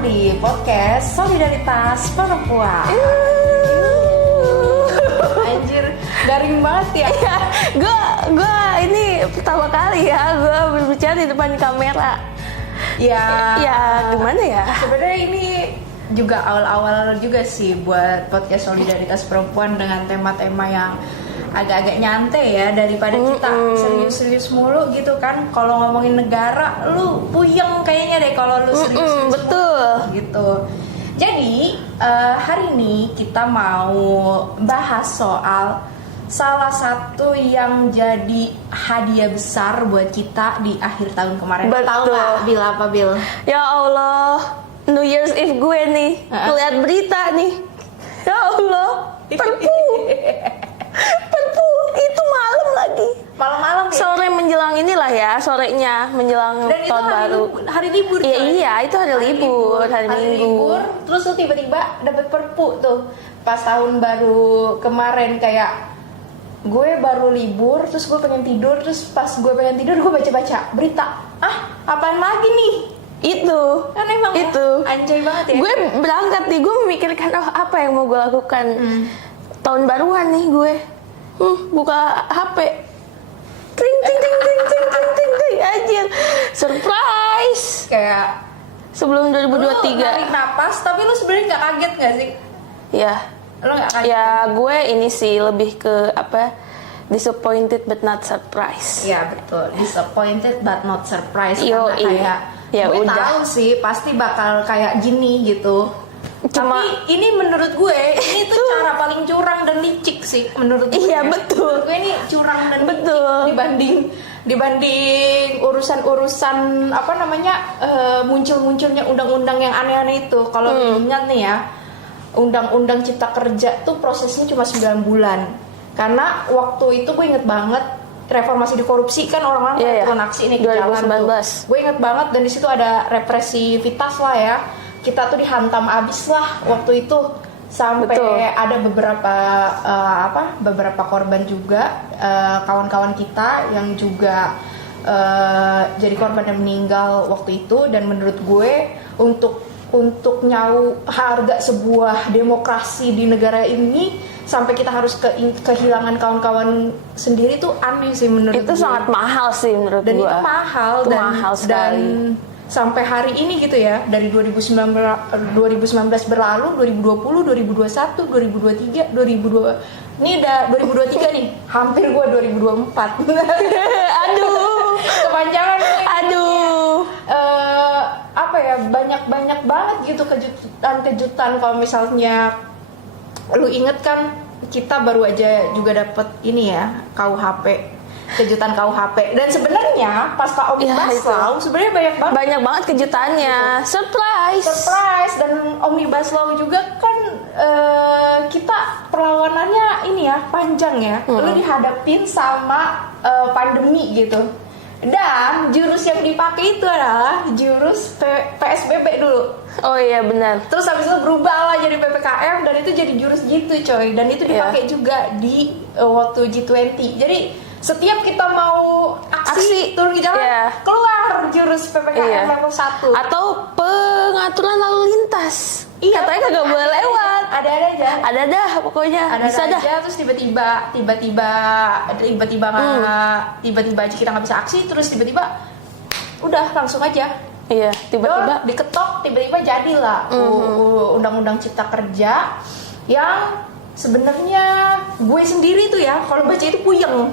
datang di podcast Solidaritas Perempuan. Anjir, garing banget ya. Gue ini pertama kali ya gue berbicara di depan kamera. Ya gimana ya? Sebenarnya ini juga awal-awal juga sih buat podcast Solidaritas Perempuan dengan tema-tema yang agak-agak nyantai ya, daripada kita serius-serius mulu gitu kan. Kalau ngomongin negara lu puyeng kayaknya deh kalau lu serius-serius betul mulu, gitu. Jadi hari ini kita mau bahas soal salah satu yang jadi hadiah besar buat kita di akhir tahun kemarin. Tahu nggak Bil apa Bil? Ya Allah, New Year's Eve gue nih lihat berita nih. Ya Allah, perpu itu malam lagi. Malam-malam ya? Sore menjelang inilah ya, sorenya menjelang Dan tahun baru. Hari libur. Iya, itu hari libur, hari Minggu. Libur, terus tuh tiba-tiba dapet perpu tuh pas tahun baru kemarin. Kayak gue baru libur, terus gue pengen tidur, terus pas gue pengen tidur gue baca-baca berita. Apaan lagi nih? Itu Kan emang itu anjay banget ya. Gue berangkat nih, gue memikirkan apa yang mau gue lakukan tahun baruan nih gue. Buka HP, ting ting ting ting ting ting ting ting, anjir, surprise. Kayak Sebelum 2023. lu narik napas, tapi lu sebenarnya nggak kaget nggak sih? Ya, Lu nggak kaget? ya gue ini sih lebih ke apa? Disappointed but not surprised. Iya betul, disappointed but not surprised. Yo, Karena kayak ya gue udah. tahu sih pasti bakal kayak gini gitu. Cuma Tapi ini menurut gue ini tuh cara paling curang dan licik sih menurut gue. Iya, betul. Menurut gue ini curang dan Betul. licik dibanding urusan-urusan apa namanya muncul-munculnya undang-undang yang aneh-aneh itu. Kalau ingat nih ya, undang-undang Cipta Kerja tuh prosesnya cuma 9 bulan. Karena waktu itu gue inget banget reformasi di korupsi kan orang-orang turun aksi nih ke jalan tuh. Gue inget banget, dan di situ ada represivitas lah ya. Kita tuh dihantam abis lah waktu itu, sampai ada beberapa korban juga, kawan-kawan kita yang juga jadi korban dan meninggal waktu itu. Dan menurut gue untuk nyau harga sebuah demokrasi di negara ini sampai kita harus kehilangan kawan-kawan sendiri tuh aneh sih menurut gue. itu sangat mahal sih menurut gue. Dan itu mahal, itu mahal sekali. Dan sampai hari ini gitu ya, dari 2019 berlalu, 2020, 2021, 2023, 2002. Ini udah 2023 nih, hampir gue 2024. Aduh, kepanjangan gue. Aduh. Apa ya, banyak banget gitu kejutan kalau misalnya lu inget kan, kita baru aja juga dapet ini ya, KUHP. Kejutan KUHP. Dan sebenarnya pas Pak Omnibus Law sebenarnya banyak banget kejutannya. Surprise. Dan Omnibus Law juga kan kita perlawanannya ini ya panjang ya. Lu dihadapin sama pandemi gitu. Dan jurus yang dipakai itu adalah jurus PSBB dulu. Oh iya benar. Terus habis itu berubah lah jadi PPKM, dan itu jadi jurus gitu coy. Dan itu dipakai juga di waktu G20. Jadi setiap kita mau aksi turun ke jalan, keluar jurus PPKM level 1. Atau pengaturan lalu lintas. Katanya kagak boleh lewat. Ada aja. Ada dah pokoknya. Bisa dah. Terus tiba-tiba aja kita nggak bisa aksi, terus tiba-tiba udah langsung aja. Iya, tiba-tiba diketok, tiba-tiba jadilah undang-undang Cipta Kerja yang sebenarnya gue sendiri tuh ya kalau baca itu puyeng.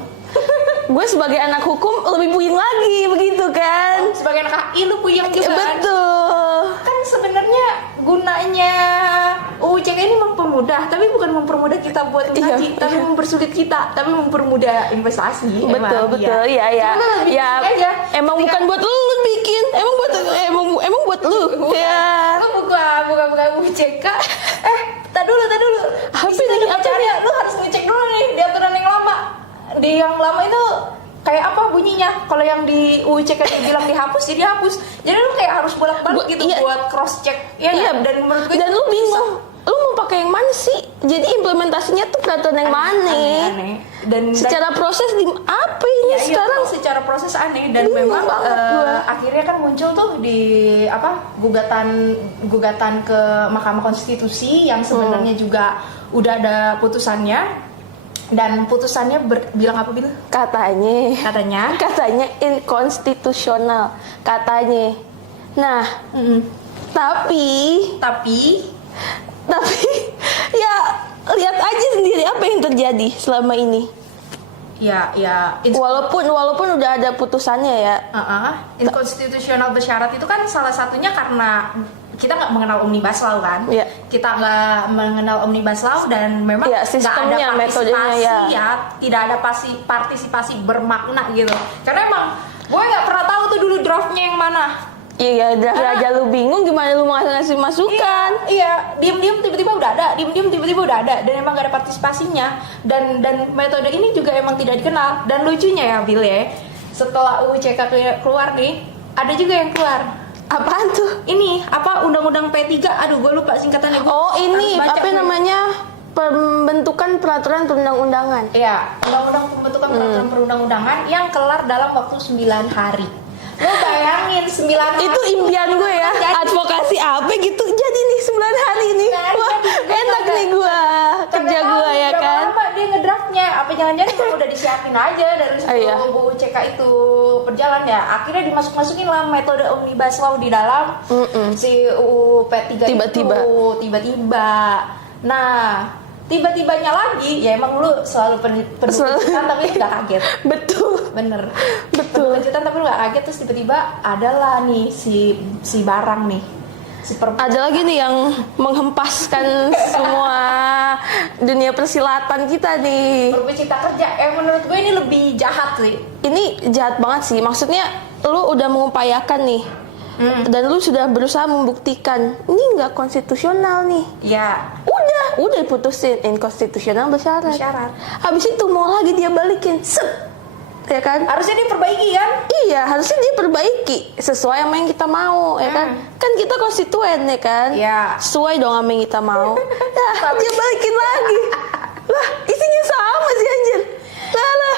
Gue sebagai anak hukum lebih puyeng lagi begitu kan. Sebagai anak HI lu puyeng juga. Betul. Kan sebenarnya gunanya UU CK ini mempermudah, tapi bukan mempermudah kita buat ngaji, tapi mempersulit kita, tapi mempermudah investasi. Betul. Iya. Ya, emang bukan buat lu bikin, emang buat lu. Ya. Lu buka UU CK. Tak dulu. Apa ini? Lu harus ngecek dulu nih di aturan yang lama. Di yang lama itu kayak apa bunyinya? Kalau yang di UU CK bilang dihapus, jadi hapus. Jadi lu kayak harus bolak-balik gitu buat cross check. Iya. Dan menurut gue dan lu bingung. Lu mau pakai yang mana sih? Jadi implementasinya tuh peraturan yang mana? Aneh. Dan Secara proses di apa ini ya, sekarang? iya, secara proses aneh dan Bingung memang banget gua. akhirnya kan muncul tuh di gugatan ke Mahkamah Konstitusi yang sebenarnya juga udah ada putusannya, dan putusannya bilang apa Bil? Katanya inkonstitusional katanya. Nah, tapi ya lihat aja sendiri apa yang terjadi selama ini. Ya Walaupun udah ada putusannya ya. inkonstitusional bersyarat itu kan salah satunya karena kita nggak mengenal omnibus law kan. Iya. Kita nggak mengenal omnibus law dan memang Iya, nggak sistemnya, ada metodenya, partisipasi ya. tidak ada partisipasi bermakna gitu. Karena emang gue nggak pernah tahu tuh dulu draftnya yang mana. Iya, aja lu bingung gimana lu mau ngasih masukan. Iya, diem-diem tiba-tiba udah ada, dan emang gak ada partisipasinya. Dan metode ini juga emang tidak dikenal. Dan lucunya ya Bill ya, setelah UU CK keluar nih, ada juga yang keluar. Apaan tuh? Ini apa Undang-Undang P3? Aduh, gue lupa singkatannya. Oh, ini harus baca apa dulu. namanya? Pembentukan peraturan perundang-undangan. Iya, Undang-Undang Pembentukan Peraturan Perundang-undangan yang kelar dalam waktu 9 hari. Lo bayangin 9 hari. Itu impian gue ya, advokasi apa gitu. Jadi nih 9 hari nih. Wah, enak nih gue kerja gue ya kan. Berapa dia ngedraftnya? Apa jangan-jangan emang udah disiapin aja dari Iya. sebelum UU CK itu berjalan ya. Akhirnya dimasuk-masukin lah metode omnibus law di dalam si UU P3 Tiba-tiba. itu tiba-tiba. Nah, tiba-tibanya lagi ya emang lu selalu penuh kejutan tapi nggak kaget. Betul. Bener. Betul. Penuh kejutan tapi lu nggak kaget, terus tiba-tiba adalah nih si barang nih. Ada lagi nih yang menghempaskan semua dunia persilatan kita nih. Perpu Cipta Kerja, menurut gue ini lebih jahat sih. Ini jahat banget sih. Maksudnya lu udah mengupayakan nih. Dan lu sudah berusaha membuktikan ini nggak konstitusional nih. Ya. Udah diputusin inkonstitusional bersyarat. Habis itu mau lagi dia balikin, set, ya kan? Harusnya diperbaiki kan? Iya, harusnya dia perbaiki sesuai sama yang kita mau, ya kan? Kan kita konstituen, ya kan? Iya. Sesuai dong sama yang kita mau. Nah, dia balikin lagi. Lah, isinya sama sih anjir. Lah.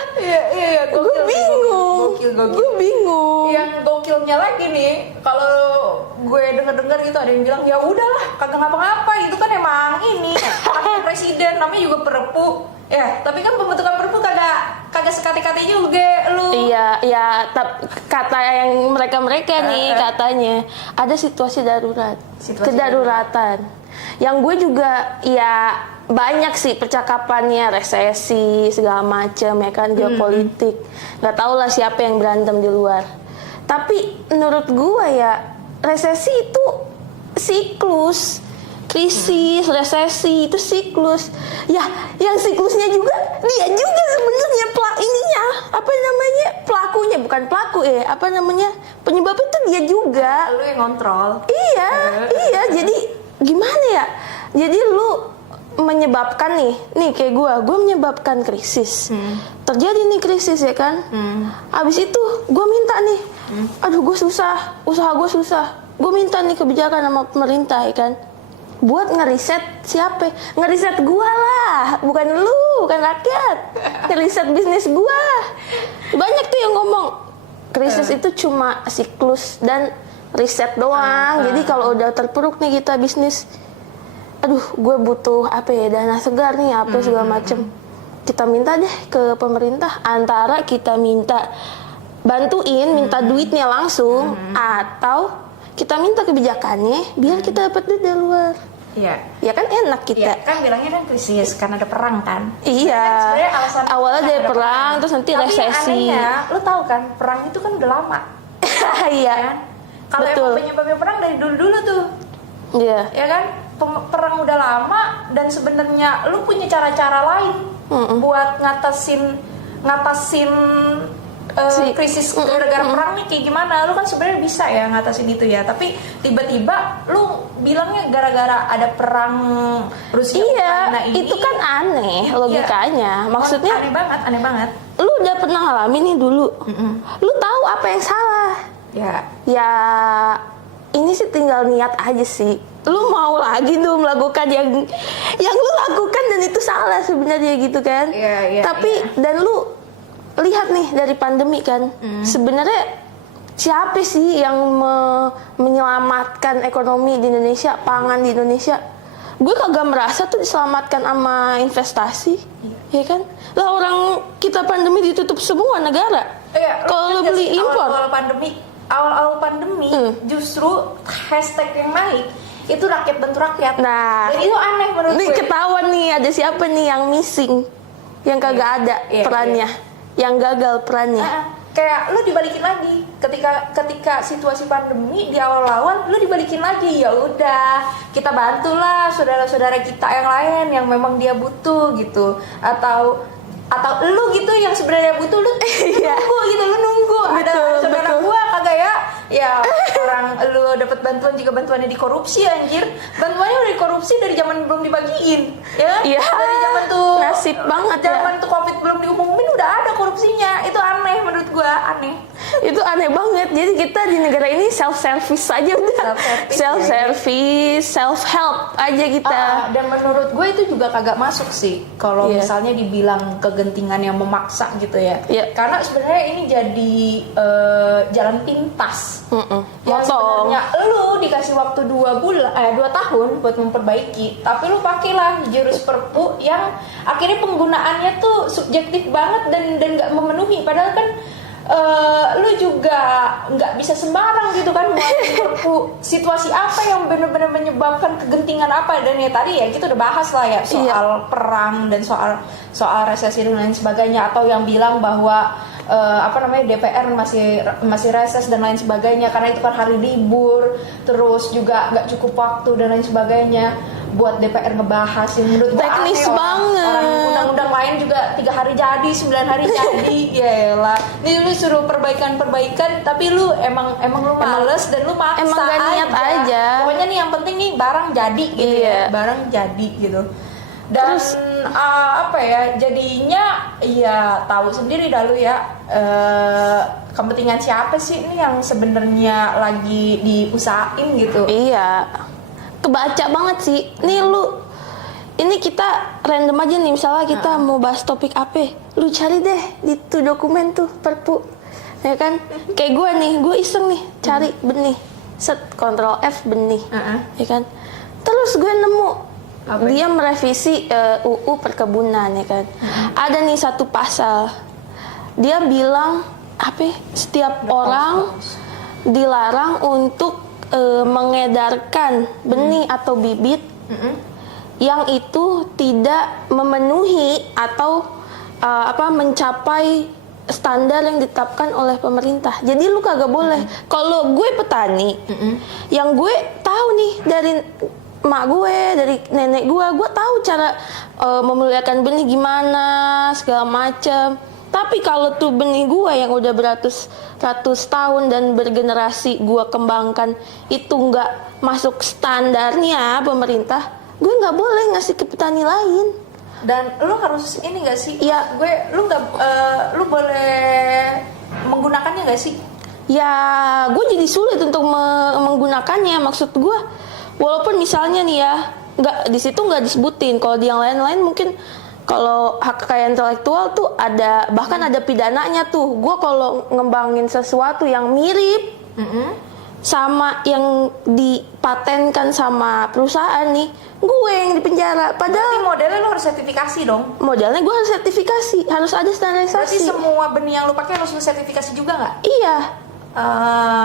Iya. Gue bingung. Gokil. Gue bingung. Yang gokilnya lagi nih, kalau gue denger gitu ada yang bilang ya udahlah, kagak ngapa-ngapa, itu kan emang ini hak presiden, namanya juga perpu. Ya, tapi kan pembentukan perpu kagak sekate-kate juga lu. Iya, kata yang mereka nih katanya ada situasi darurat, kedaruratan. Yang gue juga ya banyak sih percakapannya, resesi segala macam ya kan, geopolitik. Nggak tahu lah siapa yang berantem di luar. Tapi menurut gue ya resesi itu siklus. Krisis, resesi itu siklus. Ya, yang siklusnya juga dia juga sebenarnya pelakunya bukan pelaku penyebabnya itu dia juga. Lu yang ngontrol. Iya. Jadi gimana ya? Jadi lu menyebabkan nih kayak gue menyebabkan krisis. Terjadi nih krisis ya kan? Abis itu gue minta nih, aduh gue susah, usaha gue susah. Gue minta nih kebijakan sama pemerintah ya kan? Buat ngeriset siapa? Ngeriset gua lah, bukan lu, bukan rakyat. Ngeriset bisnis gua. Banyak tuh yang ngomong krisis itu cuma siklus dan riset doang. Jadi kalau udah terpuruk nih kita bisnis, aduh, gue butuh dana segar nih, segala macem. Kita minta deh ke pemerintah. Antara kita minta bantuin, minta duitnya langsung, atau kita minta kebijakannya biar kita dapat duit dari luar. Iya. Ya kan enak kita. Iya, kan bilangnya kan krisis karena ada perang kan. Iya. Kan sebenarnya alasan awalnya dari ada perang, terus nanti tapi resesi. anehnya, lu tahu kan perang itu kan udah lama. Iya. Kan? Kalau Betul. emang penyebabnya perang dari dulu-dulu tuh. Iya. Ya kan? Perang udah lama dan sebenarnya lu punya cara-cara lain buat ngatasin krisis gara-gara perang nih kayak gimana. Lu kan sebenarnya bisa ya ngatasin itu ya, tapi tiba-tiba lu bilangnya gara-gara ada perang Rusia Ukraina ini. Itu kan aneh logikanya. Maksudnya aneh banget. lu udah pernah ngalamin nih dulu. Lu tahu apa yang salah. Ya. Ya ini sih tinggal niat aja sih. Lu mau lagi tuh melakukan yang lu lakukan dan itu salah sebenarnya gitu kan. Iya, Tapi dan lu lihat nih dari pandemi kan, sebenarnya siapa sih yang menyelamatkan ekonomi di Indonesia, pangan di Indonesia? Gue kagak merasa tuh diselamatkan sama investasi, ya kan? Lah orang kita pandemi ditutup semua negara. Kalau lu beli impor. Awal-awal pandemi justru hashtag yang naik itu rakyat bantu rakyat. Nah, dan itu aneh menurut nih gue. ketahuan nih ada siapa nih yang missing, yang kagak ada perannya, yang gagal perannya. Kayak lu dibalikin lagi ketika situasi pandemi di awal-awal lu dibalikin lagi, ya udah kita bantulah saudara-saudara kita yang lain yang memang dia butuh gitu, atau lu gitu yang sebenarnya butuh lu nunggu gitu, lu nunggu ada saudara gua kagak ya orang lu dapat bantuan juga bantuannya dikorupsi anjir, bantuannya udah dikorupsi dari zaman belum dibagiin ya. Dari zaman tuh nasib banget zaman tuh Covid belum diumumin udah ada korupsinya. Itu aneh menurut gua, aneh. Itu aneh banget. Jadi kita di negara ini self service aja udah, self service, self help aja kita. Dan menurut gue itu juga kagak masuk sih kalau misalnya dibilang kegentingan yang memaksa gitu ya. Karena sebenarnya ini jadi jalan pintas. Yang sebenarnya lu dikasih waktu 2 tahun buat memperbaiki, tapi lu pakailah jurus perpu yang akhirnya penggunaannya tuh subjektif banget dan nggak memenuhi, padahal kan lu juga nggak bisa sembarang gitu kan mengeluarkan perpu. Situasi apa yang benar-benar menyebabkan kegentingan apa, dan ya tadi ya kita udah bahas lah ya soal perang dan soal resesi dan lain sebagainya, atau yang bilang bahwa DPR masih reses dan lain sebagainya karena itu kan hari libur, terus juga nggak cukup waktu dan lain sebagainya buat DPR ngebahas yang menurut gue teknis aneh. banget. Orang undang-undang lain juga 3 hari jadi, 9 hari jadi. Yaelah, ini lu suruh perbaikan tapi lu emang lu males dan lu maksa. Emang gak niat aja. Pokoknya nih yang penting nih barang jadi gitu ya, barang jadi gitu. Dan terus, jadinya ya tahu sendiri dah lu ya, kepentingan siapa sih ini yang sebenarnya lagi diusahain gitu. Iya, kebaca banget sih. Nih lu, ini kita random aja nih, misalnya kita mau bahas topik apa, lu cari deh di tuh dokumen tuh perpu, ya kan? Kayak gue nih, gue iseng nih cari benih, set Ctrl F benih, ya kan? Terus gue nemu dia merevisi UU perkebunan, ya kan? Ada nih satu pasal, dia bilang setiap orang dilarang untuk mengedarkan benih atau bibit yang itu tidak memenuhi atau mencapai standar yang ditetapkan oleh pemerintah. Jadi lu kagak boleh. Kalau gue petani, yang gue tahu nih dari mak gue, dari nenek gue tahu cara memuliakan benih gimana segala macam. Tapi kalau tuh benih gue yang udah beratus tahun dan bergenerasi gue kembangkan itu nggak masuk standarnya pemerintah, gue nggak boleh ngasih ke petani lain. Dan lu harus ini nggak sih? Ya, lu boleh menggunakannya nggak sih? Ya, gue jadi sulit untuk menggunakannya. Maksud gue, walaupun misalnya nih ya, nggak di situ nggak disebutin. Kalau di yang lain-lain mungkin. Kalau hak kekayaan intelektual tuh ada, bahkan ada pidananya tuh. Gue kalau ngembangin sesuatu yang mirip sama yang dipatenkan sama perusahaan nih, gue yang dipenjara. Padahal modelnya lo harus sertifikasi dong. Modelnya gue harus sertifikasi, harus ada standarisasi. Berarti semua benih yang lo pakai harus lo sertifikasi juga nggak? Iya.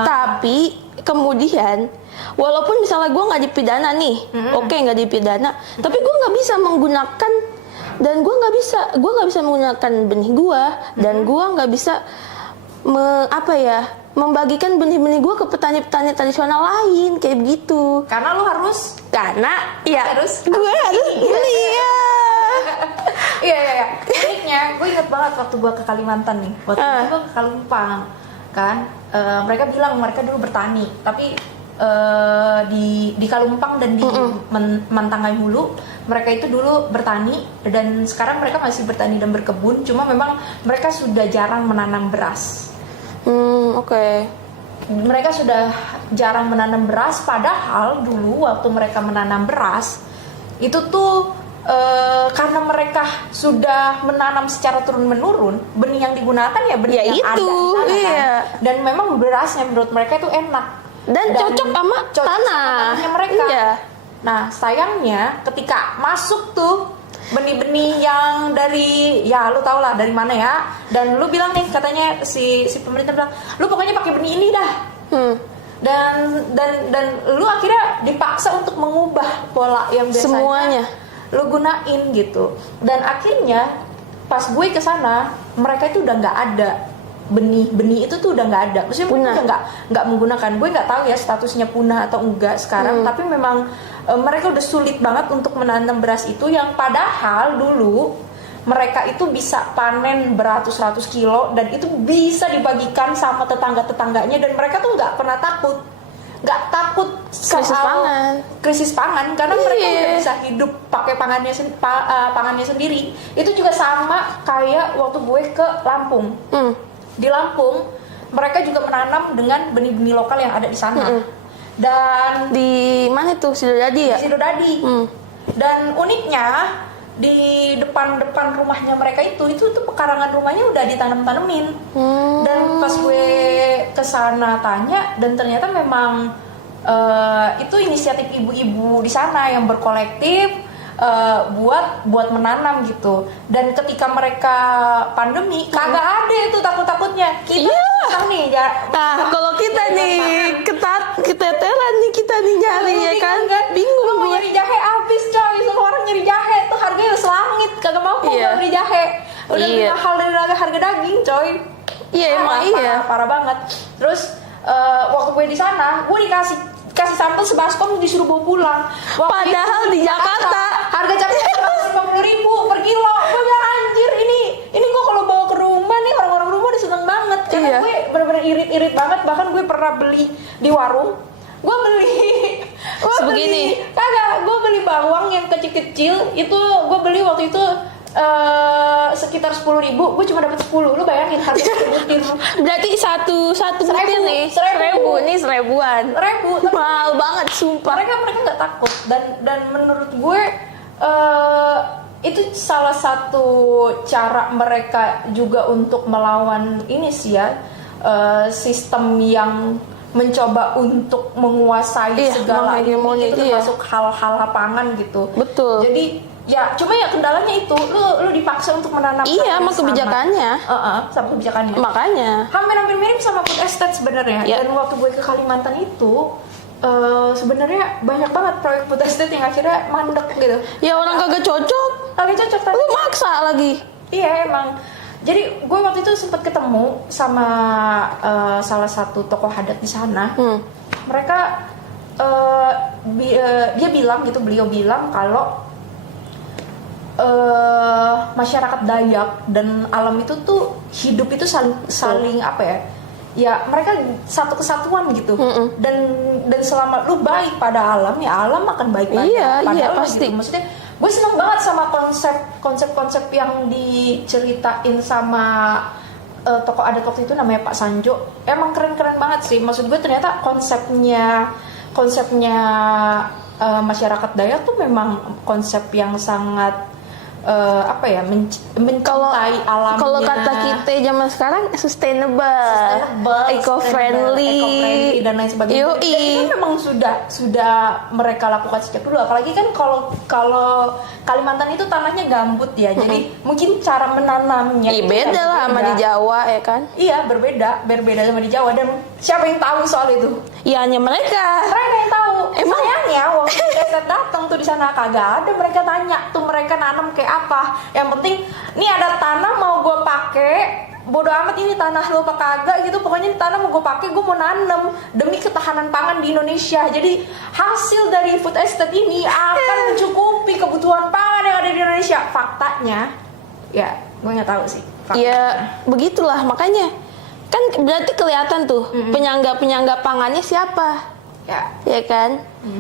Tapi kemudian walaupun misalnya gue nggak dipidana nih, nggak dipidana, tapi gue nggak bisa menggunakan. Dan gue nggak bisa menggunakan benih gue, dan gue nggak bisa membagikan benih-benih gue ke petani-petani tradisional lain kayak begitu. Karena gue harus beli ya. Iya. Uniknya, gue inget banget waktu gue ke Kalimantan nih, waktu gue ke Kalimpang kan, mereka bilang mereka dulu bertani, tapi di Kalumpang dan di Mantangai Hulu mereka itu dulu bertani, dan sekarang mereka masih bertani dan berkebun, cuma memang mereka sudah jarang menanam beras. Oke. Mereka sudah jarang menanam beras, padahal dulu waktu mereka menanam beras itu tuh karena mereka sudah menanam secara turun-menurun, benih yang digunakan ya benih Ya yang itu, ada di sana iya. kan. Dan memang berasnya menurut mereka itu enak Dan cocok sama tanah. tanahnya mereka. Iya. Nah sayangnya ketika masuk tuh benih-benih yang dari, ya lu tau lah dari mana ya, dan lu bilang nih, katanya si pemerintah bilang lu pokoknya pakai benih ini dah. Dan lu akhirnya dipaksa untuk mengubah pola yang biasanya Semuanya. lu gunain gitu. Dan akhirnya pas gue kesana mereka itu udah nggak ada benih itu tuh udah nggak ada, maksudnya Punah. mereka udah nggak menggunakan. Gue nggak tahu ya statusnya punah atau enggak sekarang, tapi memang mereka udah sulit banget untuk menanam beras itu, yang padahal dulu mereka itu bisa panen beratus-ratus kilo dan itu bisa dibagikan sama tetangga-tetangganya, dan mereka tuh nggak pernah takut krisis pangan karena mereka udah bisa hidup pakai pangannya sendiri. Itu juga sama kayak waktu gue ke Lampung. Di Lampung mereka juga menanam dengan benih-benih lokal yang ada di sana. Dan Di mana tuh? Sidodadi ya? di Sidodadi. Dan uniknya di depan rumahnya mereka itu tuh pekarangan rumahnya udah ditanam-tanemin. Dan pas gue kesana tanya, dan ternyata memang itu inisiatif ibu-ibu di sana yang berkolektif buat menanam gitu. Dan ketika mereka pandemi kagak ada itu takutnya kita susah nih ya. Nah, kalau kita nih keteteran nih kita nih nyari ya kan, bingung lu mau gue. nyari jahe habis coy, semua orang nyari jahe tuh harganya selangit, kagak mampu Iya. beli jahe, udah lebih Iya. mahal dari harga daging coy. Iya, emang iya. Parah banget. Terus waktu gue di sana gue dikasih sampel sebaskom, disuruh bawa pulang. Padahal di Jakarta harga cabenya 150.000 per kilo. Gue bilang anjir, ini gue kalau bawa ke rumah nih, orang-orang rumah udah seneng banget karena Iya. gue bener-bener irit banget. Bahkan gue pernah beli di warung, gue Sebegini. gue beli bawang yang kecil-kecil itu, gue beli waktu itu sekitar 10.000, gue cuma dapat 10. Lu bayangin harga sebutir berarti satu butir nih 1.000 nih 1.000-an. Tapi Mahal banget sumpah. mereka nggak takut, dan menurut gue itu salah satu cara mereka juga untuk melawan ini sih ya, sistem yang mencoba untuk menguasai segala hegemoni, itu termasuk hal-hal lapangan gitu. Betul. Jadi ya cuma ya kendalanya itu lu dipaksa untuk menanam Iya, sama kebijakannya. sama kebijakannya. Makanya. Hampir mirip sama food estate sebenarnya. Ya. Dan waktu gue ke Kalimantan itu sebenarnya banyak banget proyek food estate yang akhirnya mandek gitu. Ya orang kagak cocok. Agak cocok tapi Lu maksa lagi. iya emang. Jadi gue waktu itu sempat ketemu sama salah satu tokoh adat di sana. Mereka beliau bilang kalau masyarakat Dayak dan alam itu tuh hidup itu saling apa ya? Ya mereka satu kesatuan gitu. Dan selama lu baik pada alam, ya alam akan baik pada lu pasti. gitu. Maksudnya gue seneng banget sama konsep yang diceritain sama tokoh adat waktu itu, namanya Pak Sanjo. Emang keren banget sih. Maksud gue ternyata konsepnya masyarakat Dayak tuh memang konsep yang sangat mencintai alamnya. Kalau kata kita zaman sekarang sustainable, eco-friendly dan lain sebagainya. Dan itu memang sudah mereka lakukan sejak dulu. Apalagi kan kalau Kalimantan itu tanahnya gambut ya. Jadi mungkin cara menanamnya beda lah sama di Jawa ya kan. Iya, berbeda sama di Jawa. Dan siapa yang tahu soal itu? Ya hanya mereka yang tahu. Emang? Sayangnya waktu Estet datang tuh di sana kagak ada. Mereka tanya tuh mereka nanam kayak apa. Yang penting nih ada tanah mau gue pakai, bodo amat ini tanah lo apa kagak gitu. Pokoknya ini tanah mau gue pakai, gue mau nanam demi ketahanan pangan di Indonesia. Jadi hasil dari food estate ini akan mencukupi kebutuhan pangan yang ada di Indonesia. Faktanya ya gue nggak tahu sih faktanya. Ya begitulah, makanya kan berarti kelihatan tuh penyangga pangannya siapa ya kan.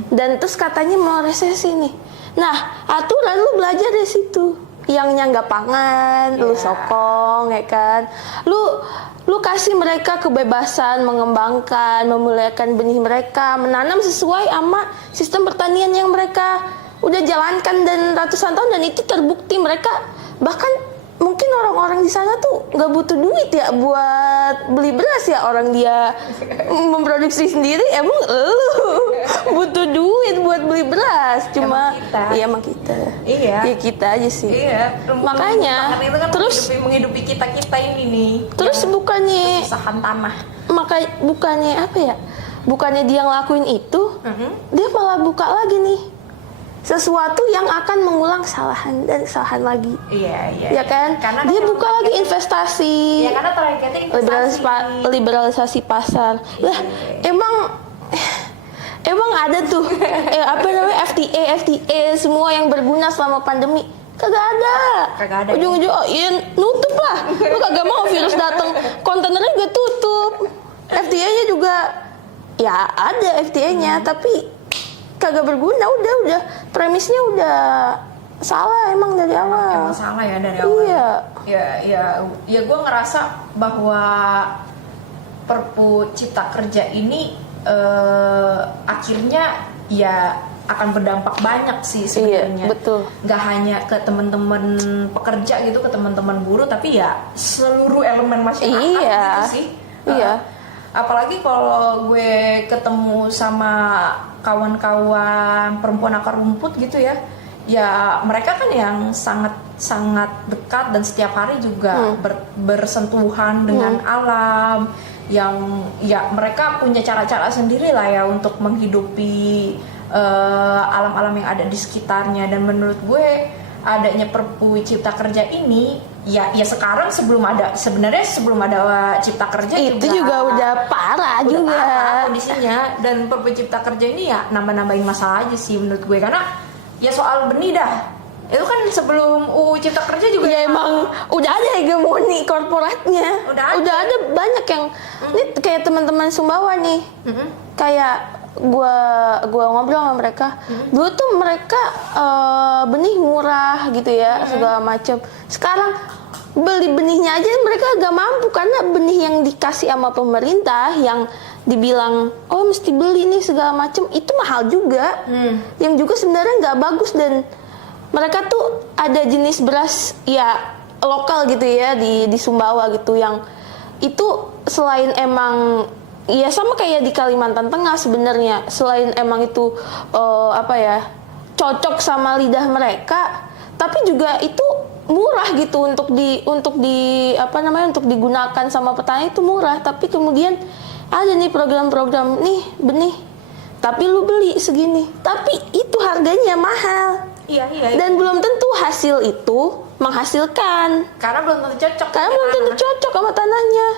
Dan terus katanya mau resesi nih. Nah aturan lu belajar dari situ, yang nyangga pangan lu sokong ya kan. Lu Lu kasih mereka kebebasan mengembangkan, memuliakan benih mereka, menanam sesuai sama sistem pertanian yang mereka udah jalankan dan ratusan tahun, dan itu terbukti. Mereka bahkan mungkin orang-orang di sana tuh nggak butuh duit ya buat beli beras ya, orang dia memproduksi sendiri. Emang lu butuh duit buat beli beras? Cuma emang kita. Iya. Ya kita aja sih. Iya. Makanya itu kan terus menghidupi kita ini nih. Terus bukannya Usahaan tanah. bukannya apa ya? Bukannya dia ngelakuin itu, dia malah buka lagi nih sesuatu yang akan mengulang kesalahan dan kesalahan lagi. Iya. Ya kan? Karena Dia buka lagi investasi. Ya karena targetnya investasi. Liberalisasi pasar. Lah, emang ada tuh apa namanya, FTA semua yang berguna selama pandemi. Kagak ada. Ujung-ujung nutup lah. Lu kagak mau virus datang, kontainernya juga tutup. FTA-nya juga ya ada FTA-nya, tapi kagak berguna. Udah premisnya udah salah emang dari awal. Emang salah ya dari awal. Iya. Ya gue ngerasa bahwa Perpu Cipta Kerja ini akhirnya ya akan berdampak banyak sih sebenarnya. Iya, betul. Gak hanya ke teman-teman pekerja gitu, ke teman-teman buruh, tapi ya seluruh elemen masyarakat gitu sih. Iya. Apalagi kalau gue ketemu sama kawan-kawan perempuan akar rumput gitu ya mereka kan yang sangat dekat dan setiap hari juga bersentuhan dengan alam, yang ya mereka punya cara-cara sendiri lah ya untuk menghidupi alam-alam yang ada di sekitarnya. Dan menurut gue adanya Perpu Cipta Kerja ini ya sekarang sebelum ada Cipta Kerja itu juga udah parah juga kondisinya. Dan Perpu Cipta Kerja ini ya nambah-nambahin masalah aja sih menurut gue, karena ya soal benih dah itu kan sebelum UU Cipta Kerja juga ya emang udah ada hegemoni korporatnya, udah ada banyak yang ini kayak teman-teman Sumbawa nih, kayak gua ngobrol sama mereka, dulu tuh mereka benih murah gitu ya, segala macam. Sekarang beli benihnya aja mereka gak mampu, karena benih yang dikasih sama pemerintah yang dibilang mesti beli nih segala macam, itu mahal juga, yang juga sebenarnya nggak bagus. Dan mereka tuh ada jenis beras ya lokal gitu ya di Sumbawa gitu, yang itu selain emang ya sama kayak di Kalimantan Tengah sebenarnya, selain emang itu cocok sama lidah mereka, tapi juga itu murah gitu untuk digunakan sama petani, itu murah. Tapi kemudian ada nih program-program nih benih, tapi lu beli segini, tapi itu harganya mahal. Iya. Dan belum tentu hasil itu menghasilkan, karena belum tentu cocok sama tanahnya.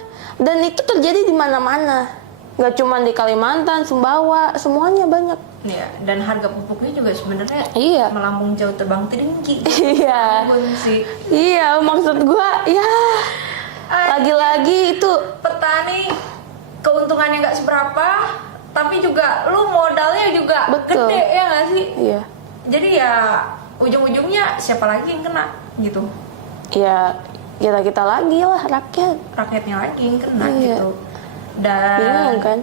Dan itu terjadi di mana-mana, nggak cuma di Kalimantan, Sumbawa, semuanya banyak. Iya, dan harga pupuknya juga sebenarnya melambung jauh, terbang tinggi. Iya. Sih. Iya, maksud gua ya lagi-lagi itu petani keuntungannya nggak seberapa, tapi juga lu modalnya juga gede, ya nggak sih? Iya. Jadi ya ujung-ujungnya siapa lagi yang kena gitu? Ya kita lagi lah, rakyatnya lagi yang kena gitu. Dan bingung kan?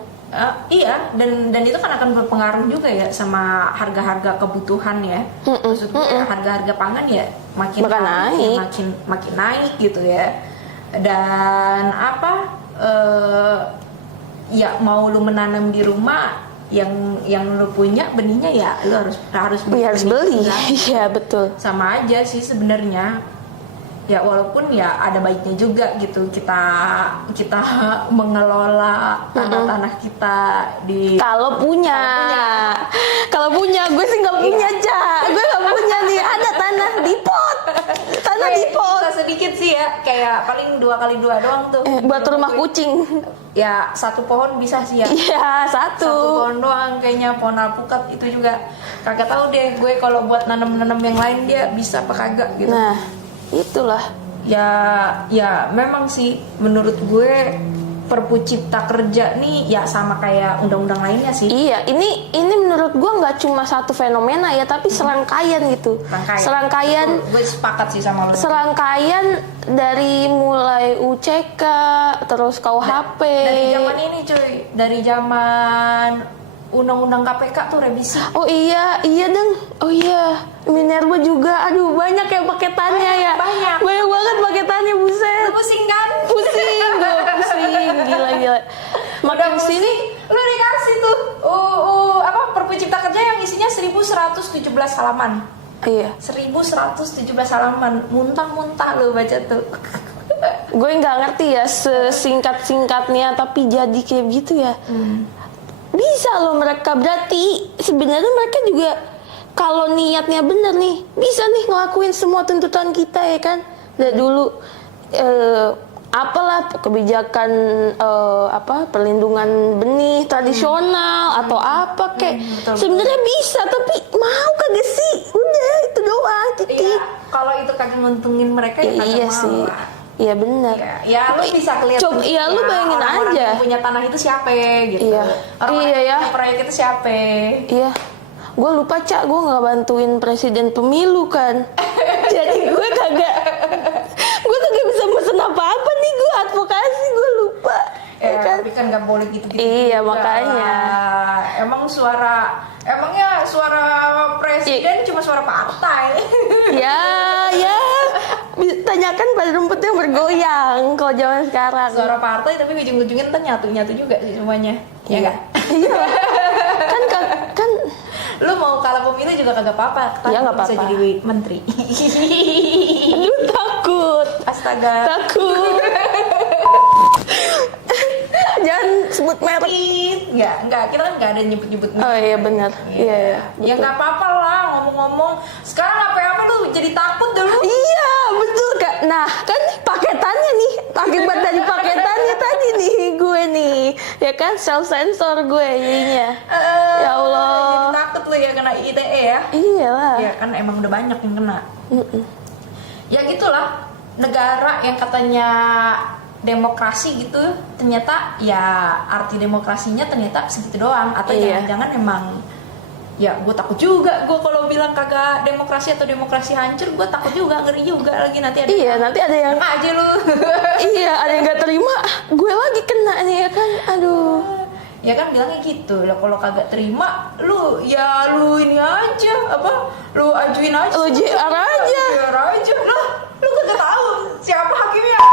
Dan itu kan akan berpengaruh juga ya sama harga-harga kebutuhan ya. Maksudnya harga-harga pangan ya makin naik gitu ya. Dan ya mau lu menanam di rumah, yang lu punya benihnya ya lu harus beli. Iya, betul. Sama aja sih sebenarnya. Ya walaupun ya ada baiknya juga gitu kita mengelola tanah-tanah kita kalau punya gue sih nggak punya, gue nggak punya nih, ada tanah di pot sedikit sih ya, kayak paling 2x2 doang tuh buat rumah kucing. Ya satu pohon bisa sih ya. Iya, satu pohon doang kayaknya, pohon alpukat itu juga kagak tahu deh gue kalau buat nanam yang lain dia bisa apa kagak gitu. Nah itulah ya memang sih menurut gue Perpu Cipta Kerja nih ya sama kayak undang-undang lainnya sih. Iya, ini menurut gua nggak cuma satu fenomena ya, tapi serangkaian gitu. Serangkaian. Gue sepakat sih sama lu. Serangkaian dari mulai UCK, terus KUHP. Dari zaman ini cuy, dari zaman undang-undang KPK tuh revisi. Oh iya deng. Oh iya, Minerba juga. Aduh, banyak ya paketannya ya. Banyak Banget paketannya, buset. Lu pusing kan? Pusing, gue pusing. Gila. Makin sini lu dikasih tuh Perpu Cipta Kerja yang isinya 1117 halaman. iya. 1117 halaman. Muntah-muntah lu baca tuh. Gue nggak ngerti ya sesingkat-singkatnya, tapi jadi kayak gitu ya. Bisa loh mereka, berarti sebenarnya mereka juga kalau niatnya bener nih bisa nih ngelakuin semua tuntutan kita ya kan. Dari dulu apalah kebijakan perlindungan benih tradisional atau apa kayak sebenarnya bisa, tapi mau kagak sih, udah itu doang titik. Iya, kalau itu kagak nguntungin mereka ya kagak Iya mau sih. lah. Iya benar. Ya lu bisa kelihatan. Coba, ya lu bayangin orang-orang aja. yang punya tanah itu siapa gitu. Iya. Orang-orang Iya, yang ya. punya proyek itu siapa. Iya, gue lupa Cak, gue nggak bantuin presiden pemilu kan, jadi gue kagak bisa mesen apa-apa nih, gue advokasi, gue lupa. Ya, kan? tapi kan nggak boleh gitu-gitu. Iya, juga makanya. lah. Emangnya suara presiden cuma suara partai. Ya, tanyakan pada rumput yang bergoyang kalau zaman sekarang. Suara partai tapi ujung-ujungnya ntar nyatu juga sih semuanya. Ya nggak? Iya. kan Lu mau kalah pemilu juga kagak apa-apa. Iya, nggak Bisa apa-apa. jadi menteri. lu takut. Astaga. Takut. Jangan sebut merek. Enggak, kita kan nggak ada nyebut-nyebut. Oh iya benar. Iya. Ya betul. nggak apa-apa lah ngomong-ngomong. Sekarang apa-apa lu jadi takut dulu. Iya betul Kak. Nah kan paketannya nih, akibat dari paketannya tadi nih gue nih, ya kan self sensor gue jadinya. Ya Allah. Jadi takut lu ya kena ITE ya. Iyalah. Ya kan emang udah banyak yang kena. Ya gitulah, negara yang katanya demokrasi gitu, ternyata ya arti demokrasinya ternyata segitu doang. Atau Iya. jangan-jangan emang, ya gue takut juga, gue kalau bilang kagak demokrasi atau demokrasi hancur, gue takut juga, ngeri juga lagi nanti ada. Iya nanti ada yang Kena aja lu. iya ada yang nggak terima, gue lagi kena nih ya kan, aduh. Ya kan bilangnya gitu lah, kalau kagak terima lu ini aja lu ajuin aja, Lu JR aja. JR aja lah, lu kagak tahu siapa hakimnya.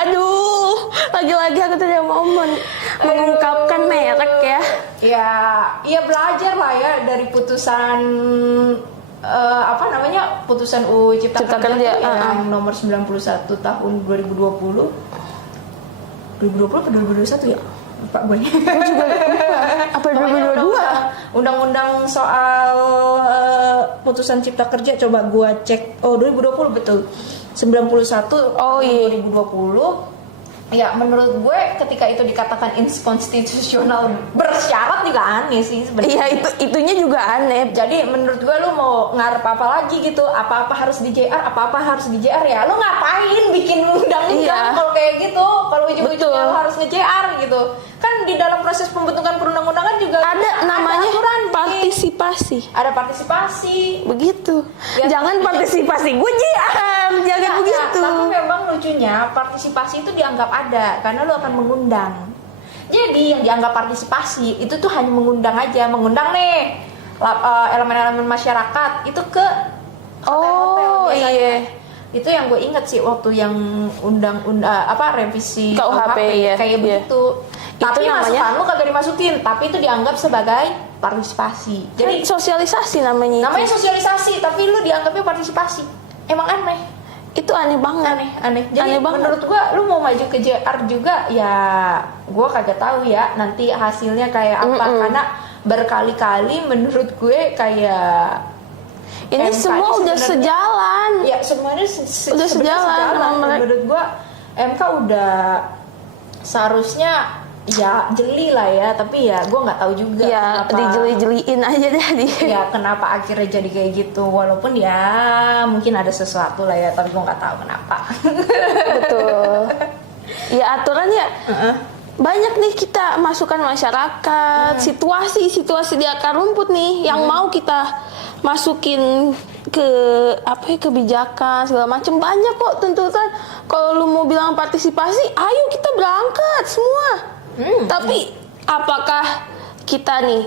Aduh, lagi-lagi aku tidak mau mengungkapkan merek ya. Ya belajar lah ya dari putusan putusan UU Cipta Kerja yang nomor 91 tahun 2020 atau 2021 ya? Lupa gue. Gue juga lupa. Apa 2022? Undang-undang soal putusan Cipta Kerja, coba gue cek. Oh 2020 betul. 91 Oh, iya. 2020. Ya menurut gue ketika itu dikatakan inkonstitusional bersyarat juga aneh sih sebenarnya. Iya itunya juga aneh. Jadi menurut gue lu mau ngarep apa lagi gitu, apa-apa harus di JR, apa-apa harus di JR ya. Lu ngapain bikin undang-undang Iya. kalau kayak gitu? Kalau ujung-ujungnya Betul. lu harus nge-JR gitu. Kan di dalam proses pembentukan perundang-undangan juga Ada namanya aturan, partisipasi. ada partisipasi. Begitu. Ya, Jangan partisipasi gue JR, jangan begitu. Tapi memang lucunya partisipasi itu dianggap ada karena lu akan mengundang. Jadi yang dianggap partisipasi itu tuh hanya mengundang aja, mengundang nih elemen-elemen masyarakat itu ke Oh hotel-hotel biasanya. iya. Itu yang gue inget sih waktu yang revisi KUHP, ya. kayak Iya. begitu. Itu Tapi namanya- masukan lu kagak dimasukin, tapi itu dianggap sebagai partisipasi. Jadi Sosialisasi namanya. namanya itu. sosialisasi, tapi lu dianggapnya partisipasi. Emang aneh. Itu aneh banget. Aneh. Jadi Aneh banget. menurut gua lu mau maju ke JR juga ya gua kagak tahu ya nanti hasilnya kayak apa karena berkali-kali menurut gue kayak Ini MK semua udah sebenarnya- sejalan. ya semuanya Udah sejalan sama mereka. menurut gua MK udah seharusnya ya jeli lah ya, tapi ya gua nggak tahu juga Ya kenapa. dijeli-jeliin aja deh dia. Ya kenapa akhirnya jadi kayak gitu, walaupun ya mungkin ada sesuatu lah ya, tapi gue nggak tahu kenapa. Betul. Ya aturan ya. Banyak nih kita masukan masyarakat, situasi di akar rumput nih yang mau kita masukin ke apa ya, kebijakan segala macam. Banyak kok tuntutan. Kalau lu mau bilang partisipasi, ayo kita berangkat semua. Tapi apakah kita nih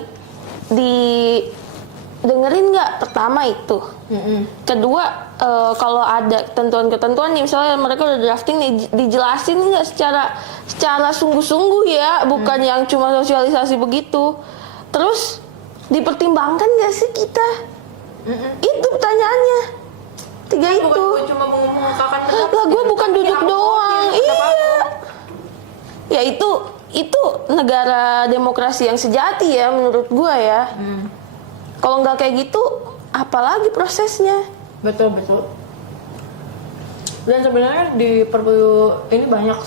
dengerin nggak? Pertama itu. Kedua, kalau ada ketentuan-ketentuan nih, misalnya mereka udah drafting nih, dijelasin nggak secara sungguh-sungguh ya, bukan yang cuma sosialisasi begitu. Terus dipertimbangkan nggak sih kita? Itu pertanyaannya. Tiga itu. Bukan gue cuma mengumumkan pendapat. Lah gue bukan duduk doang. Iya. Ya itu negara demokrasi yang sejati ya menurut gue ya. Kalau nggak kayak gitu, apalagi prosesnya? Betul. Dan sebenarnya di Perpu ini banyak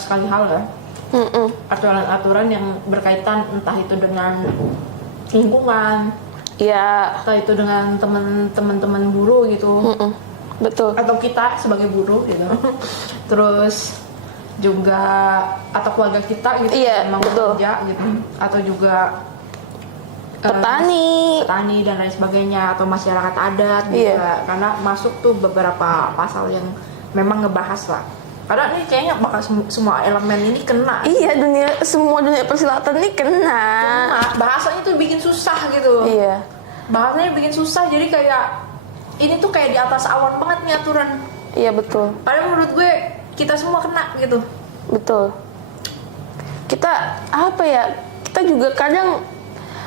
sekali hal ya. Aturan-aturan yang berkaitan entah itu dengan lingkungan, Ya. entah itu dengan teman-teman buruh gitu, Betul. atau kita sebagai buruh gitu. Terus juga atau keluarga kita gitu, Iya, yang mau betul. kerja gitu, atau juga Petani. dan lain sebagainya, atau masyarakat adat juga. Iya. Karena masuk tuh beberapa pasal yang memang ngebahas lah. Karena ini kayaknya bakal semua elemen ini kena. Iya, semua dunia persilatan ini kena. Bahasanya tuh bikin susah gitu. Iya. Bahasanya bikin susah, jadi kayak ini tuh kayak di atas awan banget nih aturan. Iya, betul. Padahal menurut gue kita semua kena gitu. Betul. Kita apa ya? Kita juga kadang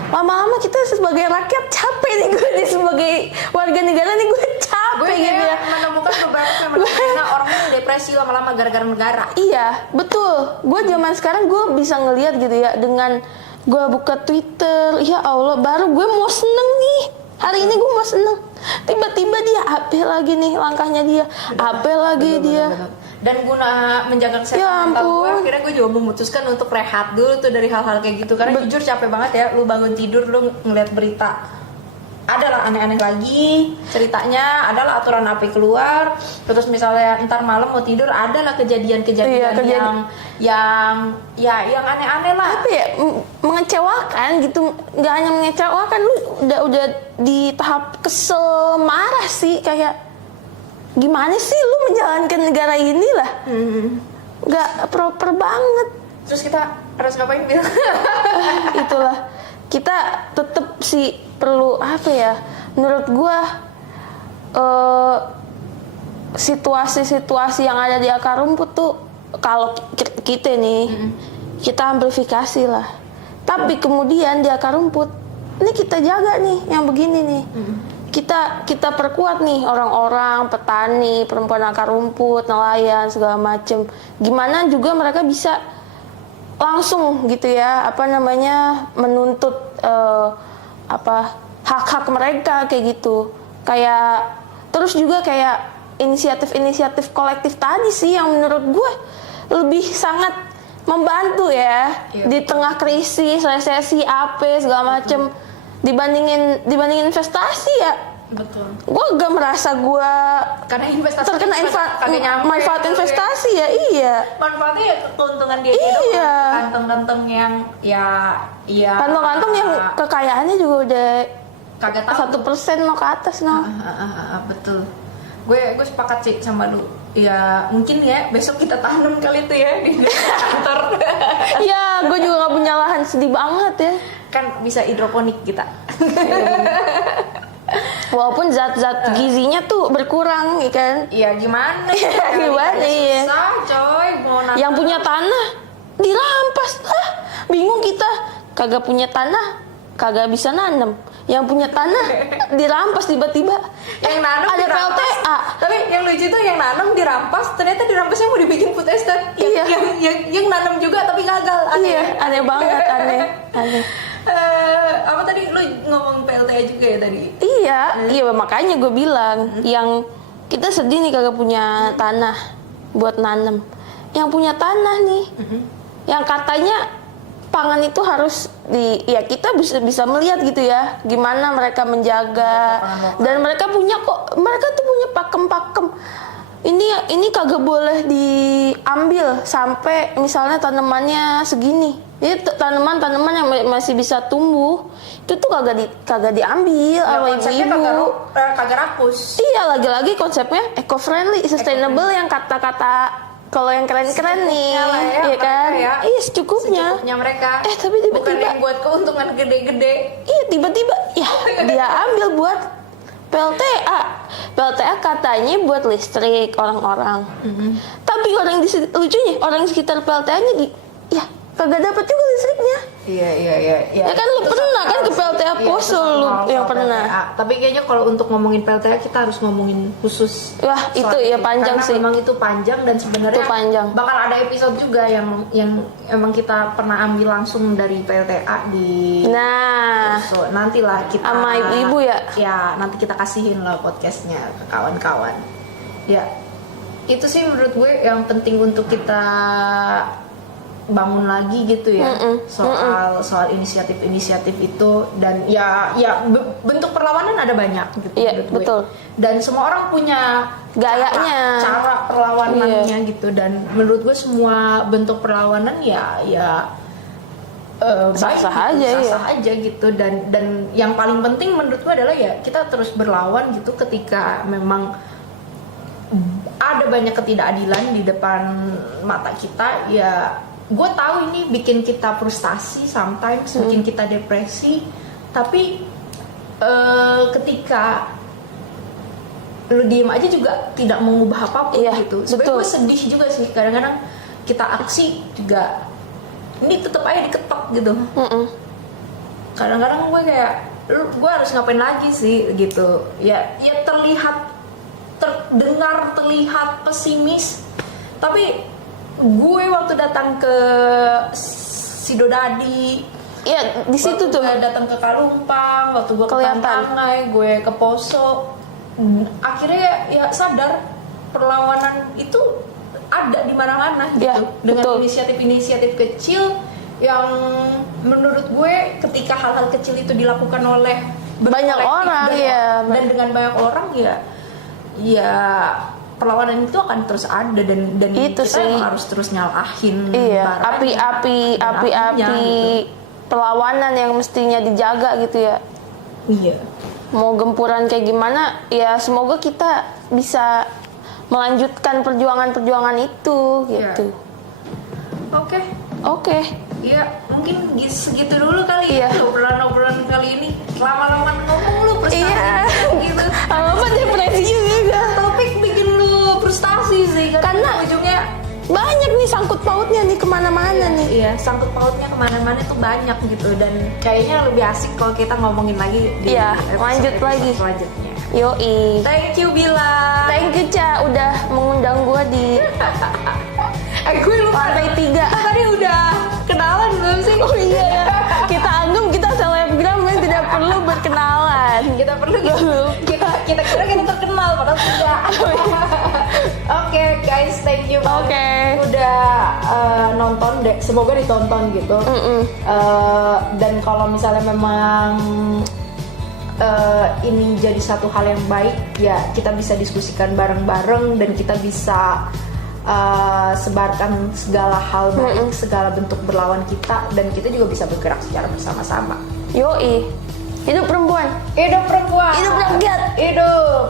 lama-lama kita sebagai rakyat capek nih, gue nih sebagai warga negara nih gue capek Gue gitu ya. menemukan beberapa fenomena orang tuh depresi lama-lama gara-gara negara. Iya, betul. Gue zaman sekarang gue bisa ngelihat gitu ya, dengan gue buka Twitter, ya Allah, baru gue mau seneng nih. Hari ini gue mau seneng. Tiba-tiba dia apel lagi nih langkahnya dia, apel lagi dia. Betul. Dan guna menjaga Ya kesehatan mental gue, ampun. akhirnya gue juga memutuskan untuk rehat dulu tuh dari hal-hal kayak gitu. Karena jujur capek banget ya, lu bangun tidur, lu ngeliat berita, adalah aneh-aneh lagi ceritanya, adalah aturan api keluar, terus misalnya ntar malam mau tidur, adalah kejadian-kejadian yang aneh-aneh lah. Apa ya, mengecewakan gitu. Nggak hanya mengecewakan, lu udah di tahap kesel, marah sih, kayak gimana sih lu menjalankan negara ini lah. Nggak proper banget. Terus kita harus ngapain, Bil? Itulah, kita tetap sih perlu apa ya, menurut gua situasi-situasi yang ada di akar rumput tuh, kalau kita nih kita amplifikasi lah, tapi kemudian di akar rumput ini kita jaga nih yang begini nih. Kita perkuat nih orang-orang, petani, perempuan akar rumput, nelayan segala macem. Gimana juga mereka bisa langsung gitu ya, apa namanya, menuntut hak-hak mereka kayak gitu. Kayak terus juga kayak inisiatif-inisiatif kolektif tadi sih yang menurut gue lebih sangat membantu ya. Iya. Di tengah krisis, resesi, apa segala macem. Dibandingin investasi ya, Betul. gue gak merasa gue Karena investasi terkena kagak nyampe manfaat gitu ya. investasi ya. Iya, Manfaatnya ya keuntungan dia Iya. kantong-kantong yang ya kantong-kantong yang kekayaannya juga udah kagak tahu. 1% no ke atas no. Betul. Gue sepakat sih sama lu. Ya mungkin ya besok kita tanam kali itu ya di kantor. Ya, gue juga gak punya lahan, sedih banget ya. Kan bisa hidroponik kita. Walaupun zat-zat gizinya tuh berkurang, ya kan? Iya gimana? Gimana ya? Susah coy, mau nanam. Yang punya tanah dirampas, bingung kita. Kagak punya tanah, kagak bisa nanam. Yang punya tanah dirampas tiba-tiba. Yang nanam ada dirampas. PLTA. Tapi yang lucu tuh yang nanam dirampas, ternyata dirampasnya mau dibikin food estate. Iya. Yang nanam juga tapi gagal. Aneh. Iya, aneh banget, aneh. Apa tadi lu ngomong PLTA juga ya tadi? Iya makanya gue bilang, yang kita sedih nih kagak punya tanah buat nanam. Yang punya tanah nih, yang katanya pangan itu harus kita bisa melihat gitu ya, gimana mereka menjaga, dan mereka tuh punya pakem-pakem ini kagak boleh diambil sampai misalnya tanamannya segini. Jadi tanaman-tanaman yang masih bisa tumbuh itu tuh kagak diambil sama konsepnya ibu-ibu. kagak rakus. Iya, lagi-lagi konsepnya eco-friendly, sustainable yang kata-kata kalau yang keren-keren nih, ya kan? ya. Iya, secukupnya. Secukupnya mereka. Tapi tiba-tiba bukan yang buat keuntungan gede-gede. Iya, tiba-tiba ya dia ambil buat PLTA. PLTA katanya buat listrik orang-orang. Tapi lucunya orang sekitar PLTA-nya ya kagak dapat juga listriknya. Iya. Ya kan lu pernah kan ke PLTA Poso lu yang pernah. PLTA. Tapi kayaknya kalau untuk ngomongin PLTA kita harus ngomongin khusus. Wah, itu ya panjang karena sih. memang itu panjang dan sebenarnya Itu panjang. bakal ada episode juga yang emang kita pernah ambil langsung dari PLTA di Nah, Poso. Nantilah kita sama ibu-ibu ya. Ya, nanti kita kasihin lah podcastnya ke kawan-kawan. Ya. Itu sih menurut gue yang penting untuk kita bangun lagi gitu ya soal inisiatif itu dan ya bentuk perlawanan ada banyak gitu Iya, menurut gue. betul. Dan semua orang punya Gayanya. cara perlawanannya gitu dan menurut gue semua bentuk perlawanan ya sah-sah aja, sah-sah aja gitu dan yang paling penting menurut gue adalah ya kita terus berlawan gitu ketika memang ada banyak ketidakadilan di depan mata kita. Ya gue tahu ini bikin kita frustasi sometimes, bikin kita depresi, tapi ketika lu diem aja juga tidak mengubah apapun gitu. Sebenarnya gue sedih juga sih kadang-kadang kita aksi juga ini tetap aja diketok gitu. Kadang-kadang gue kayak gue harus ngapain lagi sih gitu. Ya terlihat pesimis, tapi gue waktu datang ke Sidodadi, iya di situ tuh. Gue datang ke Kalumpang, waktu gue ke Pantangai, gue ke Poso, akhirnya ya sadar perlawanan itu ada di mana-mana gitu. Ya, dengan inisiatif-inisiatif kecil yang menurut gue ketika hal-hal kecil itu dilakukan oleh banyak orang dan dengan banyak orang ya perlawanan itu akan terus ada dan itu kita sih harus terus nyalahin api gitu. Perlawanan yang mestinya dijaga gitu ya. Iya. Mau gempuran kayak gimana ya semoga kita bisa melanjutkan perjuangan itu gitu. Oke. Iya, mungkin segitu dulu kali ya obrolan kali ini. Lama-lama ngomong lu frustasi gitu. Lama depresi juga. Topik bikin lu frustasi sih karena ujungnya banyak nih sangkut pautnya nih kemana-mana nih. Iya, sangkut pautnya kemana-mana tuh banyak gitu dan kayaknya lebih asik kalau kita ngomongin lagi di lanjut lagi selanjutnya. Yoi. Thank you Bila. Thank you Ca udah mengundang gua di gue lupa lantai 3. Tadi udah kenalan belum sih? Oh iya ya. Kita anggap kita selebgram yang tidak perlu berkenalan. Kita kira kita terkenal padahal tidak. Oke, guys, thank you banget udah nonton deh. Semoga ditonton gitu. Dan kalau misalnya memang ini jadi satu hal yang baik, ya kita bisa diskusikan bareng-bareng dan kita bisa sebarkan segala hal baik, segala bentuk berlawan kita dan kita juga bisa bergerak secara bersama-sama. Yoi. Hidup perempuan. Hidup perempuan. Hidup rakyat. Hidup.